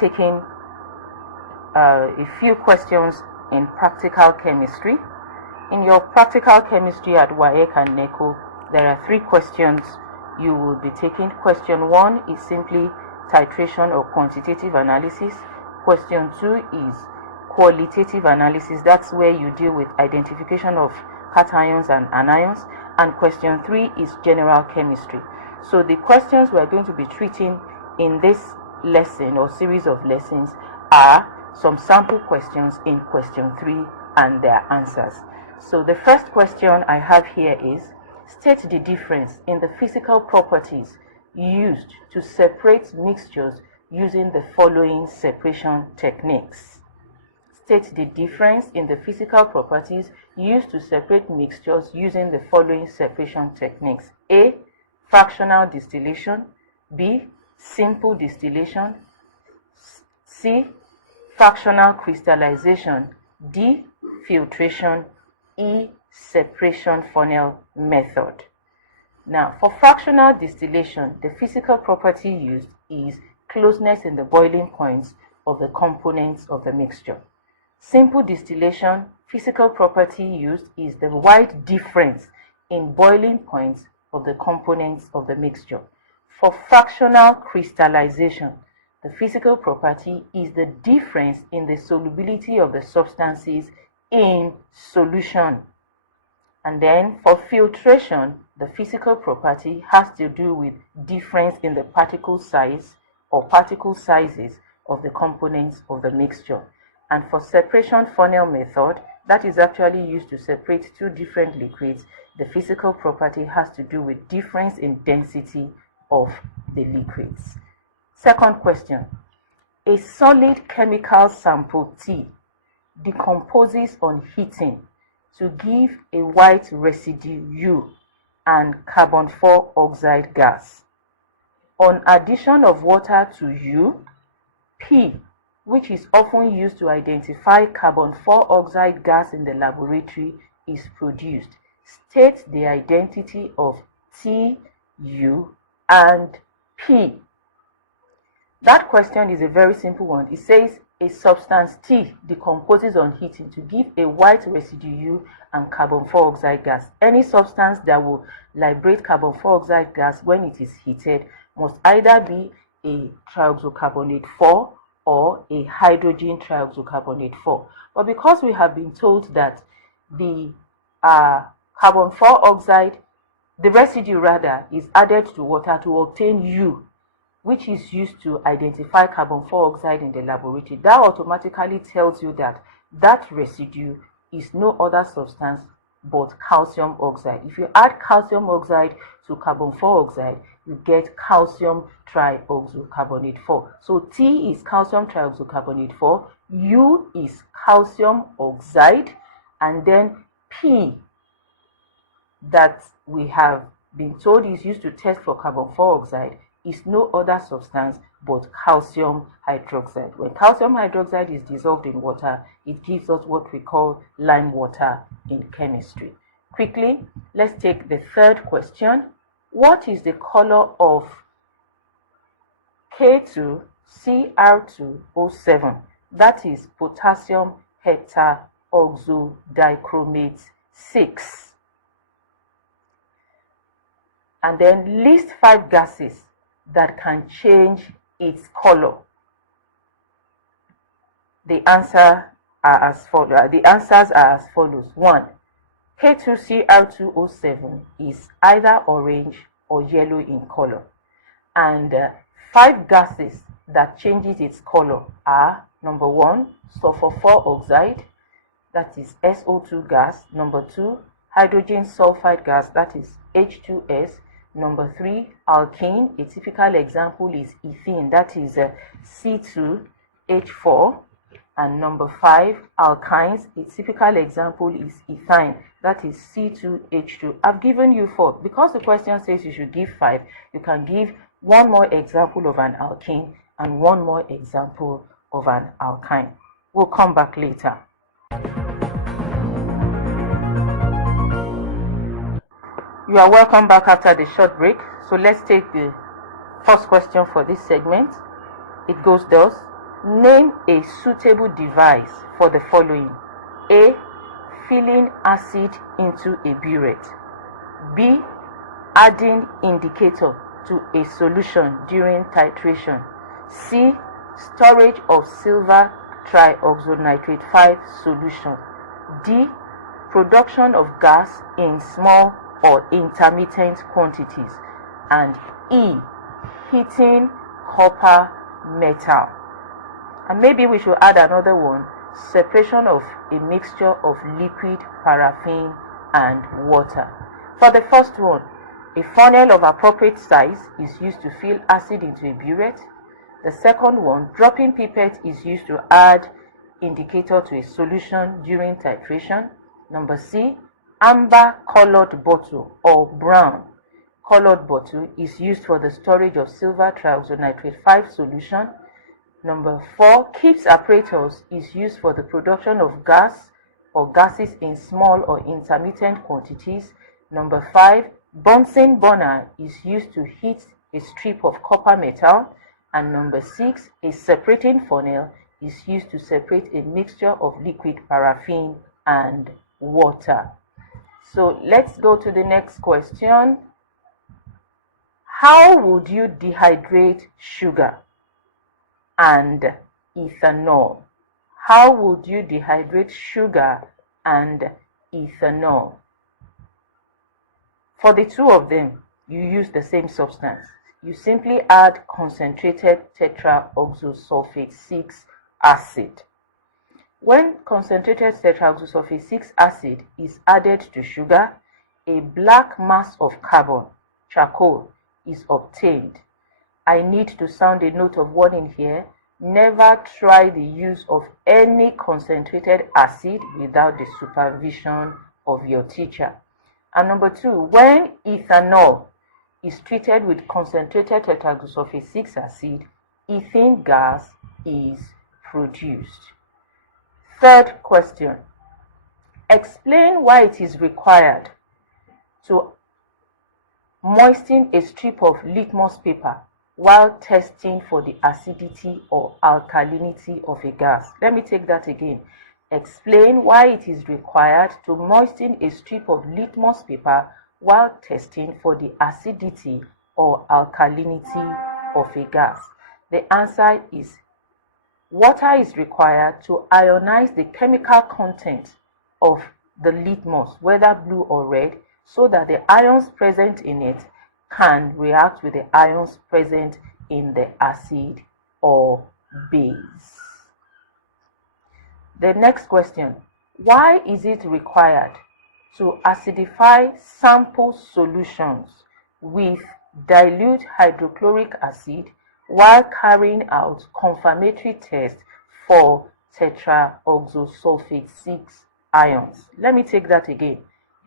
taking a few questions in practical chemistry. In your practical chemistry at Waec and NECO, there are 3 questions you will be taking. Question 1 is simply titration or quantitative analysis. Question 2 is qualitative analysis. That's where you deal with identification of cations and anions. And question 3 is general chemistry. So the questions we're going to be treating in this lesson or series of lessons are some sample questions in question 3 and their answers. So the first question I have here is, state the difference in the physical properties used to separate mixtures using the following separation techniques. State the difference in the physical properties used to separate mixtures using the following separation techniques. A. Fractional distillation. B. Simple distillation. C. Fractional crystallization. D. Filtration. E. Separation funnel method. Now, for fractional distillation, the physical property used is closeness in the boiling points of the components of the mixture. Simple distillation, physical property used is the wide difference in boiling points of the components of the mixture. For fractional crystallization, the physical property is the difference in the solubility of the substances in solution. And then for filtration, the physical property has to do with difference in the particle size or particle sizes of the components of the mixture. And for separation funnel method, that is actually used to separate 2 different liquids, the physical property has to do with difference in density of the liquids. Second question, a solid chemical sample T decomposes on heating to give a white residue U and carbon 4 oxide gas. On addition of water to U, P, which is often used to identify carbon 4 oxide gas in the laboratory, is produced. State the identity of T, U, and P. That question is a very simple one. It says a substance T decomposes on heating to give a white residue U and carbon 4 oxide gas. Any substance that will liberate carbon 4 oxide gas when it is heated must either be a trioxocarbonate 4 or a hydrogen trioxocarbonate 4. But because we have been told that the carbon 4 oxide, the residue rather, is added to water to obtain U, which is used to identify carbon 4 oxide in the laboratory, that automatically tells you that that residue is no other substance but calcium oxide. If you add calcium oxide to carbon 4 oxide, you get calcium trioxocarbonate 4. So T is calcium trioxocarbonate 4, U is calcium oxide, and then P, that we have been told is used to test for carbon 4 oxide, is no other substance but calcium hydroxide. When calcium hydroxide is dissolved in water, it gives us what we call lime water in chemistry. Quickly, let's take the third question. What is the color of K2Cr2O7? That is potassium heptaoxodichromate 6. And then list 5 gases that can change its color. The answers are as follows. 1. K2Cr2O7 is either orange or yellow in color. And 5 gases that changes its color are, number 1, sulfur 4 oxide, that is SO2 gas. Number 2, hydrogen sulfide gas, that is H2S. Number 3, alkene. A typical example is ethene, that is C2H4. And number 5, alkynes. A typical example is ethyne, that is C2H2. I've given you 4. Because the question says you should give 5, you can give one more example of an alkene and one more example of an alkyne. We'll come back later. You are welcome back after the short break. So let's take the first question for this segment. It goes thus: Name a suitable device for the following. A. Filling acid into a burette. B. Adding indicator to a solution during titration. C. Storage of silver trioxonitrate 5 solution. D. Production of gas in small or intermittent quantities. And E. Heating copper metal. And maybe we should add another one: separation of a mixture of liquid, paraffin, and water. For the first one, a funnel of appropriate size is used to fill acid into a burette. The second one, dropping pipette is used to add indicator to a solution during titration. Number C, amber colored bottle or brown colored bottle is used for the storage of silver trioxonitrate 5 solution. Number 4, Kipps apparatus is used for the production of gas or gases in small or intermittent quantities. Number 5, Bunsen burner is used to heat a strip of copper metal. And number 6, a separating funnel is used to separate a mixture of liquid paraffin and water. So let's go to the next question. How would you dehydrate sugar and ethanol? How would you dehydrate sugar and ethanol? For the two of them, you use the same substance. You simply add concentrated tetraoxosulfate 6 acid. When concentrated tetraoxosulfate 6 acid is added to sugar, a black mass of carbon, charcoal, is obtained. I need to sound a note of warning here. Never try the use of any concentrated acid without the supervision of your teacher. And number 2, when ethanol is treated with concentrated tetraoxosulfate 6 acid, ethane gas is produced. Third question. Explain why it is required to moisten a strip of litmus paper while testing for the acidity or alkalinity of a gas. Let me take that again. Explain why it is required to moisten a strip of litmus paper while testing for the acidity or alkalinity of a gas. The answer is water is required to ionize the chemical content of the litmus, whether blue or red, so that the ions present in it can react with the ions present in the acid or base. The next question, why is it required to acidify sample solutions with dilute hydrochloric acid while carrying out confirmatory tests for tetraoxosulfate 6 ions? Let me take that again.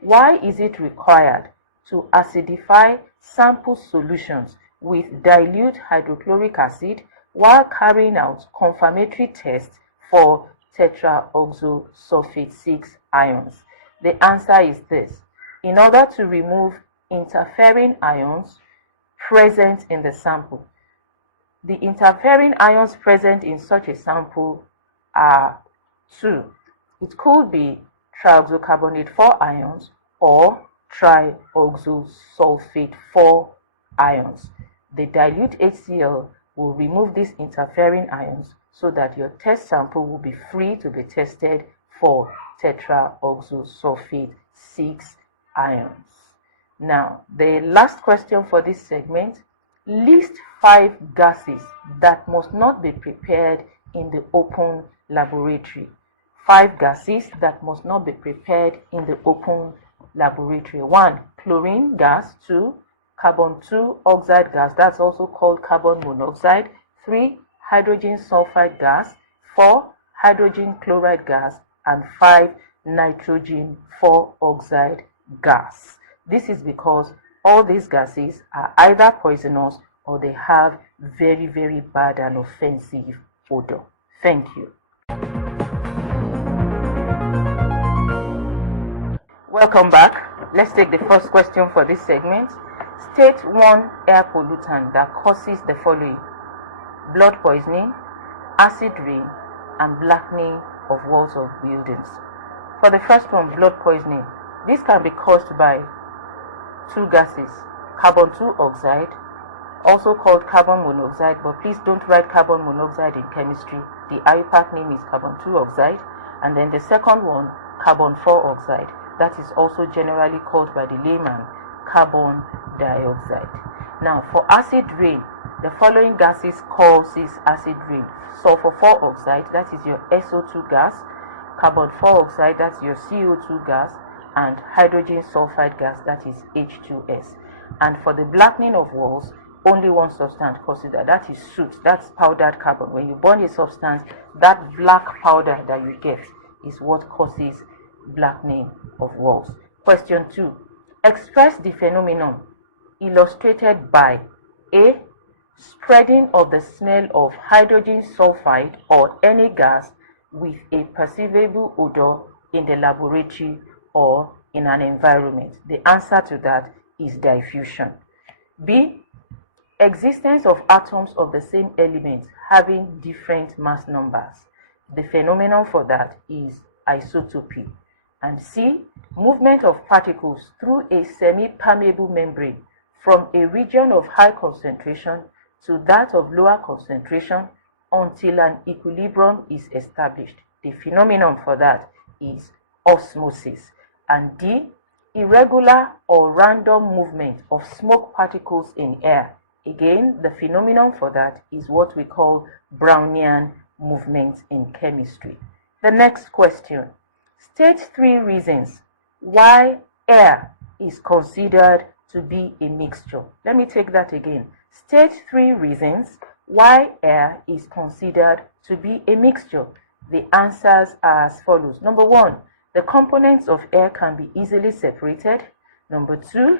Why is it required to acidify sample solutions with dilute hydrochloric acid while carrying out confirmatory tests for tetraoxosulfate 6 ions? The answer is this. In order to remove interfering ions present in the sample, the interfering ions present in such a sample are 2. It could be trioxocarbonate 4 ions or trioxosulfate 4 ions. The dilute HCl will remove these interfering ions so that your test sample will be free to be tested for tetraoxosulfate 6 ions. Now, the last question for this segment, list 5 gases that must not be prepared in the open laboratory. 5 gases that must not be prepared in the open laboratory. 1, chlorine gas. 2, carbon 2 oxide gas, that's also called carbon monoxide. 3, hydrogen sulfide gas. 4, hydrogen chloride gas. And 5, nitrogen 4 oxide gas. This is because all these gases are either poisonous or they have very, very bad and offensive odor. Thank you. Welcome back. Let's take the first question for this segment. State one air pollutant that causes the following: blood poisoning, acid rain, and blackening of walls of buildings. For the first one, blood poisoning, this can be caused by two gases, carbon 2 oxide, also called carbon monoxide, but please don't write carbon monoxide in chemistry. The IUPAC name is carbon 2 oxide, and then the second one, carbon 4 oxide. That is also generally called by the layman carbon dioxide. Now, for acid rain, the following gases causes acid rain. Sulfur 4 oxide, that is your SO2 gas, carbon 4 oxide, that's your CO2 gas, and hydrogen sulfide gas, that is H2S. And for the blackening of walls, only one substance causes that is soot, that's powdered carbon. When you burn a substance, that black powder that you get is what causes blackening of walls. Question 2. Express the phenomenon illustrated by A. Spreading of the smell of hydrogen sulfide or any gas with a perceivable odor in the laboratory or in an environment. The answer to that is diffusion. B. Existence of atoms of the same element having different mass numbers. The phenomenon for that is isotopy. And C. Movement of particles through a semi-permeable membrane from a region of high concentration to that of lower concentration until an equilibrium is established. The phenomenon for that is osmosis. And D. Irregular or random movement of smoke particles in air. Again, the phenomenon for that is what we call Brownian movement in chemistry. The next question. State 3 reasons why air is considered to be a mixture. Let me take that again. State 3 reasons why air is considered to be a mixture. The answers are as follows. Number 1, the components of air can be easily separated. Number 2,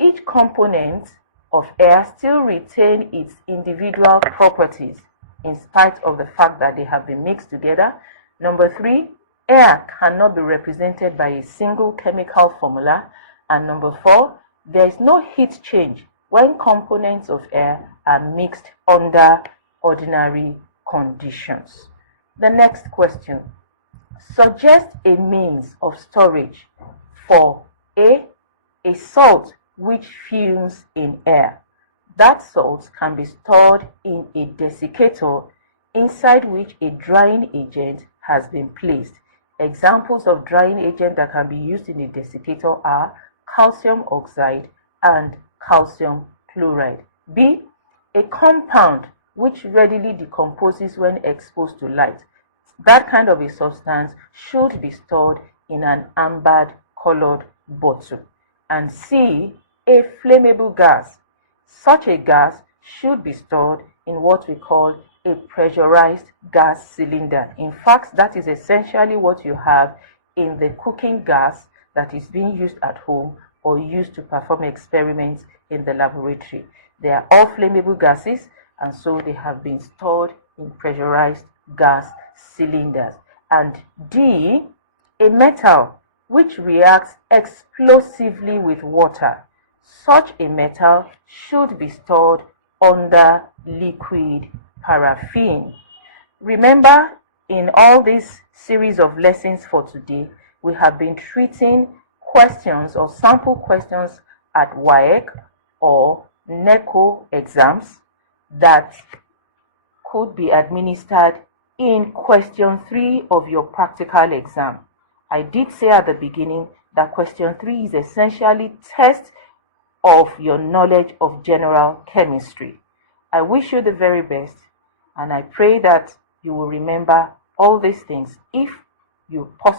each component of air still retain its individual properties in spite of the fact that they have been mixed together. Number 3, air cannot be represented by a single chemical formula. And number 4, there is no heat change when components of air are mixed under ordinary conditions. The next question. Suggest a means of storage for A salt which fumes in air. That salt can be stored in a desiccator inside which a drying agent has been placed. Examples of drying agent that can be used in a desiccator are calcium oxide and calcium chloride. B. A compound which readily decomposes when exposed to light. That kind of a substance should be stored in an amber colored bottle. And C. A flammable gas. Such a gas should be stored in what we call a pressurized gas cylinder. In fact, that is essentially what you have in the cooking gas that is being used at home or used to perform experiments in the laboratory. They are all flammable gases, and so they have been stored in pressurized gas cylinders. And D, a metal which reacts explosively with water. Such a metal should be stored under liquid paraffin. Remember, in all this series of lessons for today, we have been treating questions or sample questions at Waec or NECO exams that could be administered in question 3 of your practical exam. I did say at the beginning that question 3 is essentially test of your knowledge of general chemistry. I wish you the very best, and I pray that you will remember all these things if you possibly